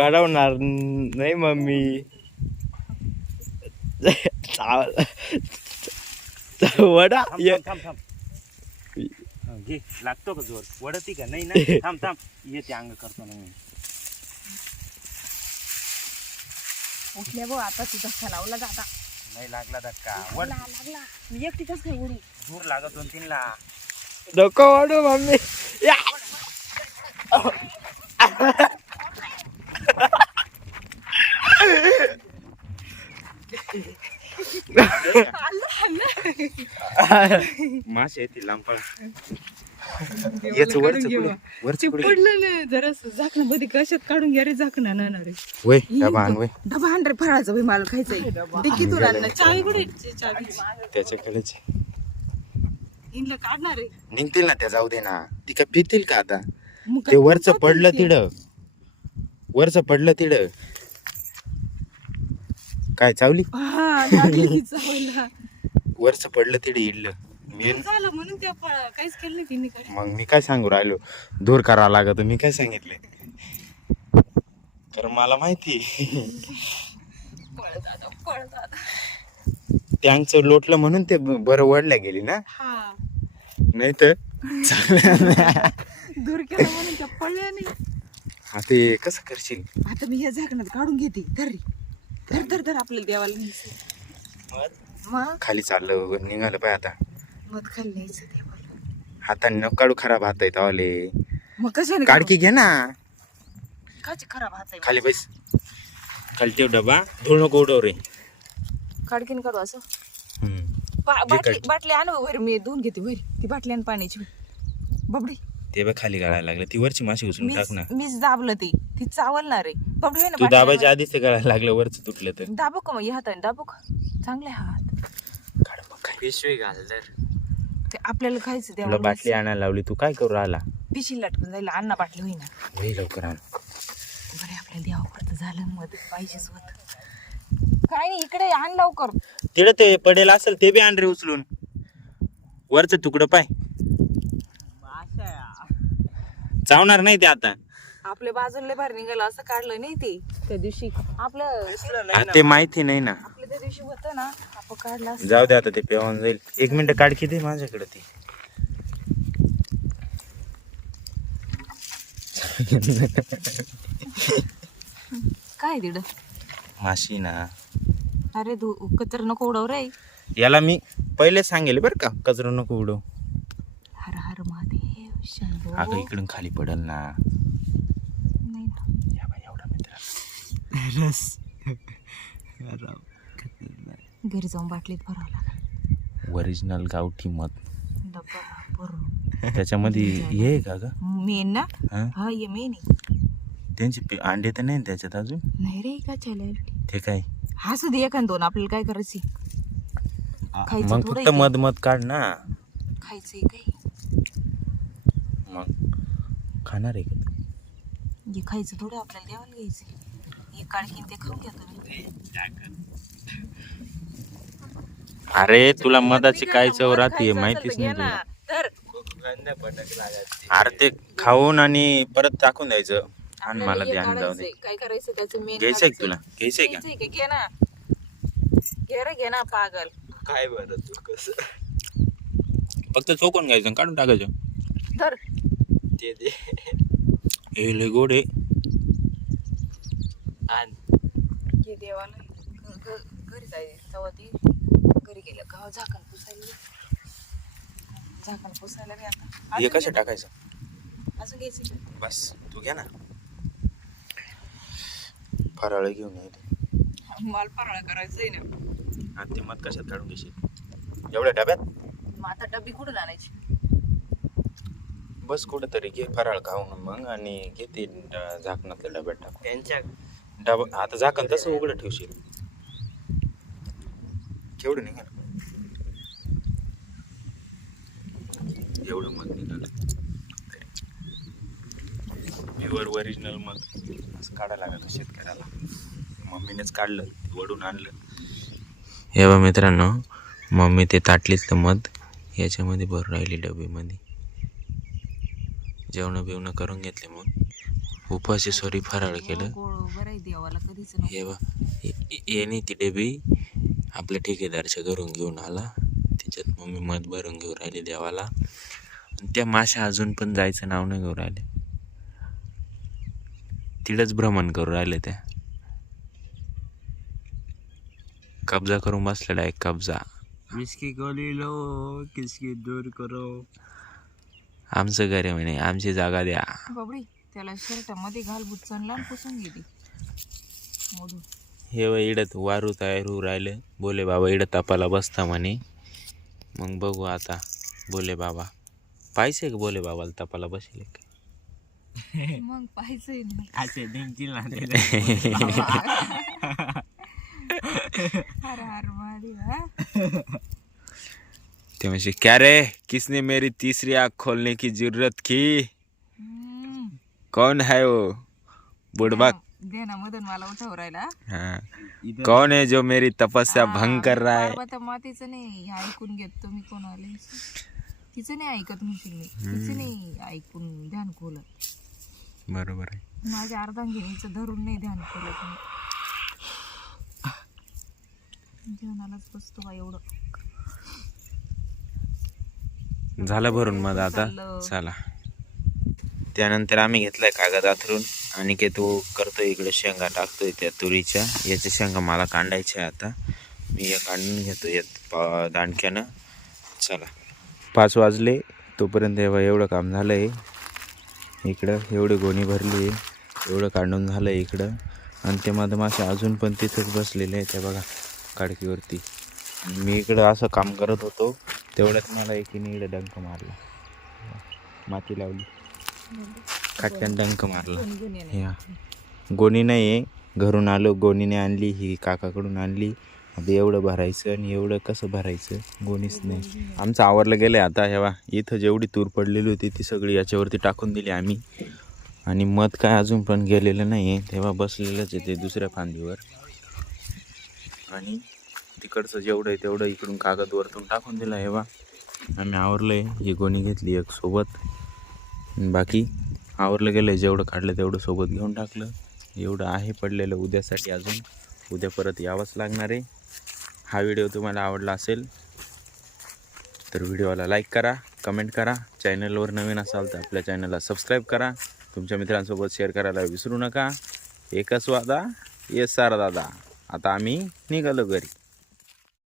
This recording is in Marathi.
घडवणार नाही मम्मी. वडा ये- घे. लागतो का जोर? वडती का? नाही ना? थांब थांब. येते अंग करतो ना मी. उठल्या भाऊ आता तुझा धक्का लावला दादा. नाही लागला धक्का. वड लागला. मी एकटीच काय उडू. दूर लागत दोन तीन ला नको वाढू मम्मी या. मासे येतील लांब पण याच वरच वरच ना जरा झाकणं मध्ये कशात काढून घ्या रे झाकणं ना रे वय डबा आण वय. डबा आण रे फळाचा भाई मला खायचंय. ना चावी कुठे? चावी त्याच्याकडेच काढणार रे निघतील ना त्या जाऊ दे ना. ती काय पितील का आता? ते वरच पडलं ते? तिड. वरच पडलं तिड. काय चावली? हा लागली की चावायला वरच पडलं तिड इडलं. मी झालं म्हणून त्या फळा काहीच केलं नाही तिने काय मग मी काय सांगू राहिलो? दूर करावा लागत मी काय सांगितले तर मला माहिती. दादा दादा त्यांचं लोटलं म्हणून ते बरं वडल्या गेली ना? हा. नाही. तर दूर केलं म्हणून त्या पळल्या नाही. हा ते कसं करशील? आता मी ह्या झाकणात काढून घेते. धर रे. धर धर धर आपल्याला देवाला न्यायचं मग? खाली चाललं निघालं पाय आता. मध खाली न्यायचं देवाला हाताने न काढू खराब हात आहेत आवले. मग कशाने काडकी घे ना. काची खराब हात आहे खाली बैस. खाली ठेव डबा. धूळ नको उडव रे. काडकीन काढू असं? हम्म. बाटली काढ- बाटली आण वर मी धुवून घेते वर. ती बाटली आणि पाण्याची. बाबडी. ते बघ खाली गाळायला लागलं. ती वरची माशी उचलून टाक ना. मीच मीच दाबलं ते. ती चावलणार रे बाबडी होय ना तू बाटली दाबायच्या. आधीच ते गाळायला लागलं. वरच तुटलं तर. दाबू का मग? या हाताने दाबू का? चांगले हात. मग पिशवी घाल तर ते आपल्याला खायचं तुला देवाला बाटली आणायला लावली तू काय करू राहिला? पिशी लटकून जाईल अण्णा बाटली होईना. वही लवकर आण. बरे आपल्याला देवापुरतं झालं मग पाहिजेच होत काय नाही इकडे आण लवकर. तिकडे ते पडेल असेल ते बी आण रे उचलून. वरच तुकडं पाय. चावणार नाही ते आता. आपल्या बाजूला बाहेर निघालं असं काढलं नाही ते. त्या दिवशी आपलं हा, ते माहिती नाही ना. त्या दिवशी होतं ना आपण काढलं. जाऊ दे आता ते पेवान जाईल. एक मिनिट काढकी दे माझ्याकडे ती. काय तिड? माशी ना. अरे तू कचरा नको उडव रे. याला मी पहिले सांगेल बरं का कचरा नको उडव. हर हर महादेव शंभो. अगं इकडून खाली पडल ना. नाही ना. या बाई, एवढा मित्र. रस. घरी जाऊन बाटलीत भरावं लागेल. ओरिजिनल गावठी मध डब्बा भरून त्याच्यामध्ये हे आहे का ग? मेन ना? हा? हा ये मेन आहे त्यांचे पे- अंडे तर नाही ना त्याच्यात अजून? नाही रे का चालेल ते काय? हा सुद्धा आणि दोन. आपल्याला काय करायची खायचं मग थोडं फक्त आहे मध मध काढ ना. खायचंय काही मग खाणार आहे का तू? हे खायचं थोडं आपल्याला देवाला घ्यायचं हे काळकीन ते खाऊन घ्या तुम्ही. अरे तुला मधाची काय चव राहते माहितीच नाही तुला. ना. तर अरे ते खाऊन आणि परत टाकून द्यायचं. आणि मला हे ध्यान जाऊ दे. काय करायचं त्याचं मेन घ्यायचंय का तुला? घ्यायचंय का? घ्यायचंय का? घे ना. घे रे घे ना पागल. काय बरं तू कसं? फक्त चोकून घ्यायचं आणि काढून टाकायचं. तर ते दे. हे लय गोड आहे. आण. घे देवाला. घ- घ- घरी जायचं तेव्हा ती घरी गेलं. का झाकण पुसायला झाकण पुसायला बी आता. हे कसं टाकायचं? अजून घ्यायचं बस तू घ्या ना. फराळ घेऊन ये माल फराळ करायचंय ना. आणि ते मध कशात काढून घेशील? एवढ्या डब्यात? मग आता डबी कुठून आणायची? बस कुठं तरी घे फराळ खाऊन मग आणि घे ते ड- झाकणातल्या डब्यात टाक. त्यांच्या डबा आता झाकण तसं उघडं ठेवशील. केवढं निघाल? एवढं मध निघालं. प्युअर ओरिजिनल मध असं काढायला लागतं शेतकऱ्याला. मम्मीनेच काढलं वडून आणलं. हे बा मित्रांनो मम्मी ते ताटलीतलं मध याच्यामध्ये भरून राहिली डबीमध्ये. जेवणं बिवणं करून घेतले मग. उपाशी सॉरी फराळ केलं. हे बा येणे ती डेबी. आपल्या ठेकेदारच्या घरून घेऊन आला. त्याच्यात मम्मी मध भरून घेऊन राहिली देवाला. आणि त्या माशा अजून पण जायचं नाव नाही घेऊन राहिले. तिडच भ्रमण करू राहिले त्या. कब्जा करून बसलेला आहे कब्जा. किसकी गोली लो किसकी दूर करो. आमचं घर आहे म्हणे आमची जागा द्या. बाबडी त्याला शर्टामध्ये घाल बुचणला आणि पुसून गेली मोडून. हे इडत वारू तयार होऊ राहिले. बोले बाबा इडं तापाला बसता म्हणे. मग बघू आता. बोले बाबा पाहिजे का बोले बाबाला तापाला बसेल का? मग असे ना ते. म्हणजे क्या रे? किसने मेरी तीसरी आँख खोलने की जरूरत की. कौन है वो? बुढ़बा दे ना मदन मला उठाव राहिला. हाँ. कौन है जो मेरी तपस्या भंग कर रहा है पार्वता मातेचं नाही हे ऐकून घेत तुम्ही कोण आले तिचं नाही ऐकत म्हणशील मी. तिचं नाही ऐकून ध्यान खोलत. बरोबर आहे. माझ्या अर्धांगिनीचं धरून नाही ध्यान खोलत मी. ध्यानालाच बसतो बा एवढं. झालं भरून मग आता. चाललं. चला. त्यानंतर आम्ही घेतलाय कागद आथरून आणि के तो करतो इकडे शेंगा टाकतोय त्या तुरीच्या. याच्या शेंगा मला कांडायच्या आता. मी या काढून घेतो या पा दांडक्यानं. चला. पाच वाजले. तोपर्यंत एव्हा एवढं काम झालं आहे इकडं एवढी गोणी भरली आहे. एवढं काढून झालं आहे इकडं. आणि ते मधमाशा अजून पण तिथंच बसलेले आहे त्या बघा काडकीवरती. मी इकडं असं काम करत होतो. तेवढ्यात मला एकीने इकडे डंक मारला. माती लावली. खाटक्यान डंक मारला? या गोणी नाही. आहे घरून आलो गोणीने आणली ही काकाकडून आणली. आता एवढं भरायचं आणि एवढं कसं भरायचं? गोणीच नाही. आमचं आवरलं गेलं आहे आता हेवा इथं जेवढी तूर पडलेली होती ती सगळी याच्यावरती टाकून दिली आम्ही. आणि मध काय अजून पण गेलेलं नाही आहे तेव्हा बसलेलंच आहे ते दुसऱ्या फांदीवर. आणि तिकडचं जेवढं आहे तेवढं इकडून कागद वरतून टाकून दिलं आहे बा आम्ही आवरलं आहे ही गोणी घेतली एक सोबत. बाकी आवरलं गेलं जेवढं काढलं तेवढं सोबत घेऊन टाकलं. एवढं आहे पडलेलं उद्यासाठी अजून. उद्या परत यावंच लागणार आहे. हा व्हिडिओ तुम्हाला आवडला असेल तर व्हिडिओला लाईक करा कमेंट करा. चॅनलवर नवीन असाल तर आपल्या चॅनलला सबस्क्राईब करा. तुमच्या मित्रांसोबत शेअर करायला विसरू नका. एकच वादा येस सारा दादा. आता आम्ही निघालो घरी.